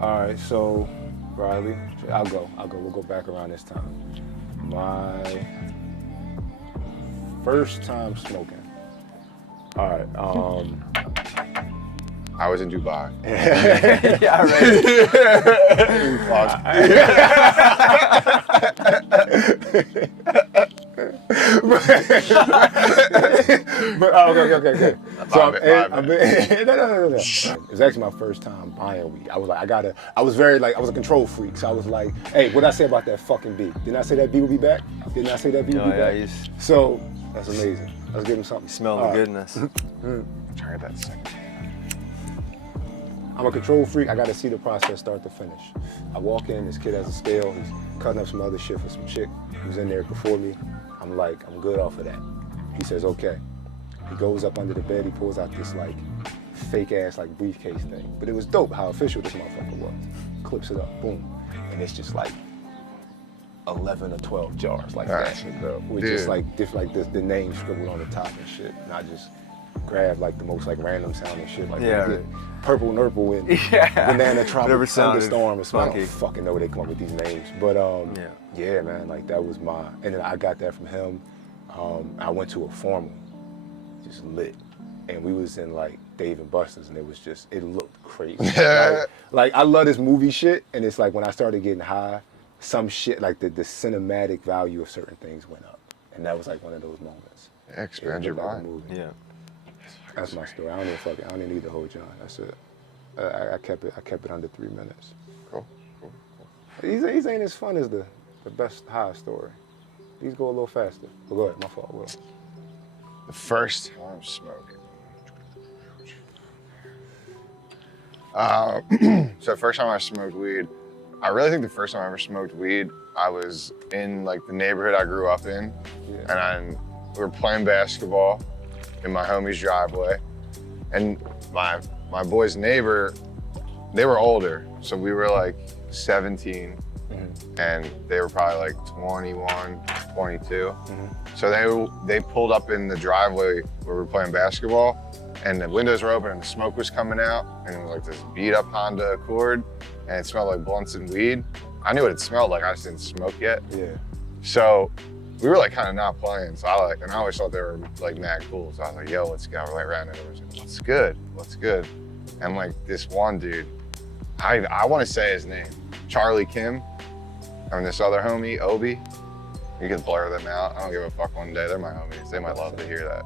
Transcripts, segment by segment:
All right, so Riley, I'll go. We'll go back around this time. My first time smoking. All right. I was in Dubai. Yeah, right. But okay. So no. It was actually my first time buying weed. I was like, I was a control freak. So I was like, hey, what did I say about that fucking beat? Didn't I say that beat would be back? Didn't I say that beat would be back? So that's amazing. Let's give him something. Smell the goodness. Try that second. I'm a control freak. I got to see the process start to finish. I walk in, this kid has a scale. He's cutting up some other shit for some chick who's in there before me. I'm like, I'm good off of that. He says, okay. He goes up under the bed. He pulls out this like fake ass like briefcase thing. But it was dope how official this motherfucker was. Clips it up, boom. And it's just like 11 or 12 jars like that. With just like the name scribbled on the top and shit. And I just grabbed like the most like random sounding shit. Like Purple Nurple and Banana Tropic Thunderstorm. I don't fucking know where they come up with these names. But yeah, man, like that was my, and then I got that from him. I went to a formal, just lit. And we was in like Dave and Buster's and it looked crazy. like I love this movie shit. And it's like when I started getting high, some shit like the cinematic value of certain things went up. And that was like one of those moments. Yeah, expand your mind. Yeah. That's my story. I don't even need the whole John. That's it. I kept it under 3 minutes. Cool. These ain't as fun as the best high story. These go a little faster. But go ahead, my fault, Will. The first time smoking. So the first time I smoked weed, I really think the first time I ever smoked weed, I was in like the neighborhood I grew up in, and we were playing basketball in my homie's driveway, and my boy's neighbor, they were older, so we were like 17, and they were probably like 21, 22. So they pulled up in the driveway where we were playing basketball, and the windows were open and the smoke was coming out, and it was like this beat up Honda Accord, and it smelled like blunts and weed. I knew what it smelled like, I just didn't smoke yet. Yeah. So we were like kind of not playing, so I always thought they were like mad cool. So I was like, yo, let's go. Right around it. I was like, what's good? And like this one dude, I want to say his name, Charlie Kim, and this other homie, Obi. You can blur them out. I don't give a fuck one day. They're my homies. They might love to hear that.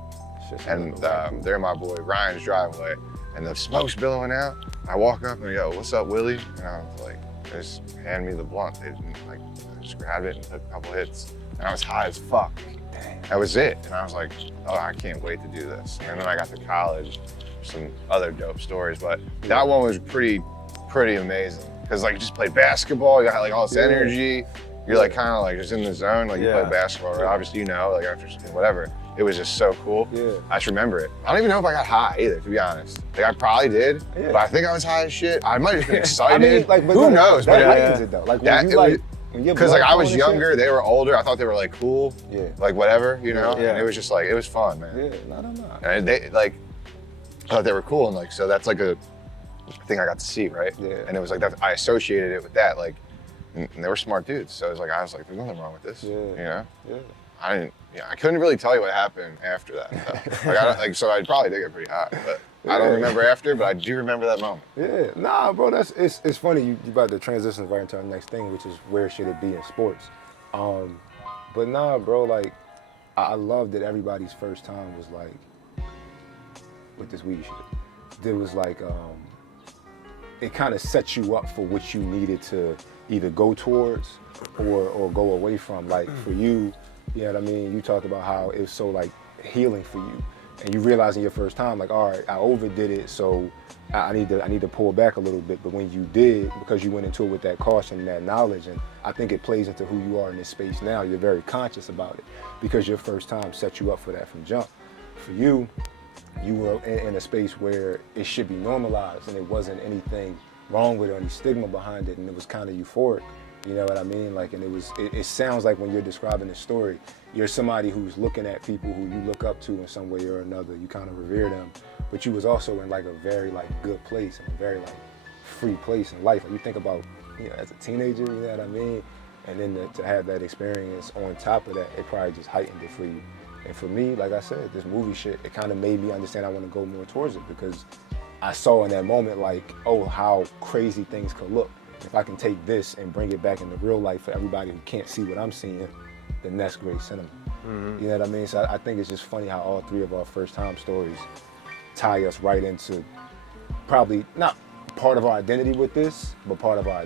And they're my boy Ryan's driveway, and the smoke's billowing out. I walk up and I go, what's up, Willie? And I was like, just hand me the blunt. They didn't, like, I just grabbed it and took a couple hits. And I was high as fuck. That was it. And I was like, oh, I can't wait to do this. And then I got to college, some other dope stories, but that one was pretty amazing. Cause like you just played basketball, you got like all this energy. You're like kind of like just in the zone, like you play basketball, right? Obviously you know, like after whatever. It was just so cool. I just remember it. I don't even know if I got high either, to be honest. Like I probably did, but I think I was high as shit. I might have been excited. I mean, like, who knows? That lightens it though. Like when you like, because like I was younger, they were older. I thought they were like cool, like whatever, you know. And it was just like it was fun, man. No. And they like, I thought they were cool, and like so that's like a thing I got to see, right? And it was like that. I associated it with that, like, and they were smart dudes. So it was like I was like, there's nothing wrong with this, you know. I couldn't really tell you what happened after that. So I probably did get pretty high, but I don't remember after, but I do remember that moment. Nah, bro, it's funny. You about to transition right into our next thing, which is where should it be in sports. But nah, bro, like I love that everybody's first time was like with this weed shit. There was like it kind of sets you up for what you needed to either go towards or go away from. Like for you, you know what I mean? You talked about how it was so like healing for you. And you realize in your first time, like, all right, I overdid it, so I need to pull back a little bit. But when you did, because you went into it with that caution and that knowledge, and I think it plays into who you are in this space now, you're very conscious about it because your first time set you up for that from jump. For you, you were in a space where it should be normalized and it wasn't anything wrong with it or any stigma behind it, and it was kind of euphoric. You know what I mean? Like, and it sounds like when you're describing this story, you're somebody who's looking at people who you look up to in some way or another. You kind of revere them, but you was also in like a very like good place and a very like free place in life. Like you think about, you know, as a teenager, you know what I mean? And then to have that experience on top of that, it probably just heightened it for you. And for me, like I said, this movie shit, it kind of made me understand I want to go more towards it because I saw in that moment like, oh, how crazy things could look. If I can take this and bring it back into real life for everybody who can't see what I'm seeing, then that's great cinema. You know what I mean? So I think it's just funny how all three of our first time stories tie us right into probably not part of our identity with this, but part of our